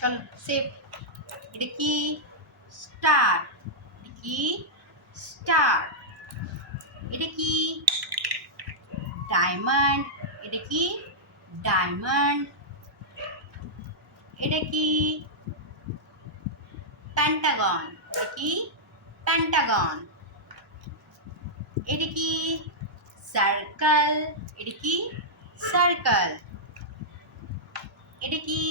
চলো সেভ। এটা কি? স্টার। এটা কি? স্টার। এটা কি? ডায়মন্ড। এটা কি? ডায়মন্ড। এটা কি? পেন্টাগন। এটা কি? পেন্টাগন। এটা কি? সার্কেল। এটা কি? সার্কেল। এটা কি?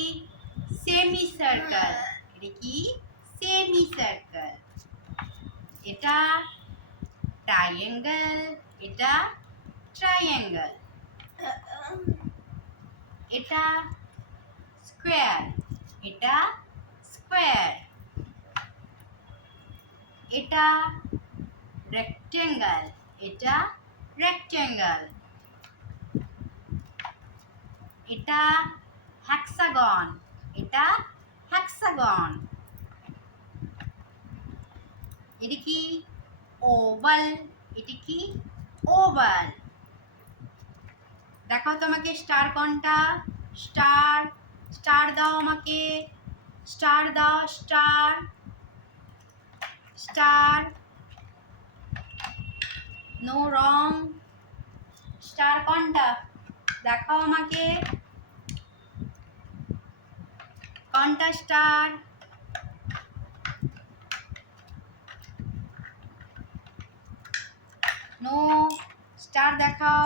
Semi circle. এটা কি? Semi circle. এটা ট্রায়াঙ্গেল। এটা ট্রায়াঙ্গেল। এটা স্কোয়ার। এটা স্কোয়ার। এটা রেক্টেঙ্গল। এটা রেক্টেঙ্গল। এটা হেক্সাগন। এটা হেক্সাগন। এটা কি? ওভাল। এটা কি? ওভাল। দেখাও তো আমাকে স্টার কোনটা? স্টার। স্টার দাও আমাকে। স্টার দাও। Star. Star. No wrong. Star কোনটা? দেখাও আমাকে কোনটা স্টার। নো স্টার দেখাও।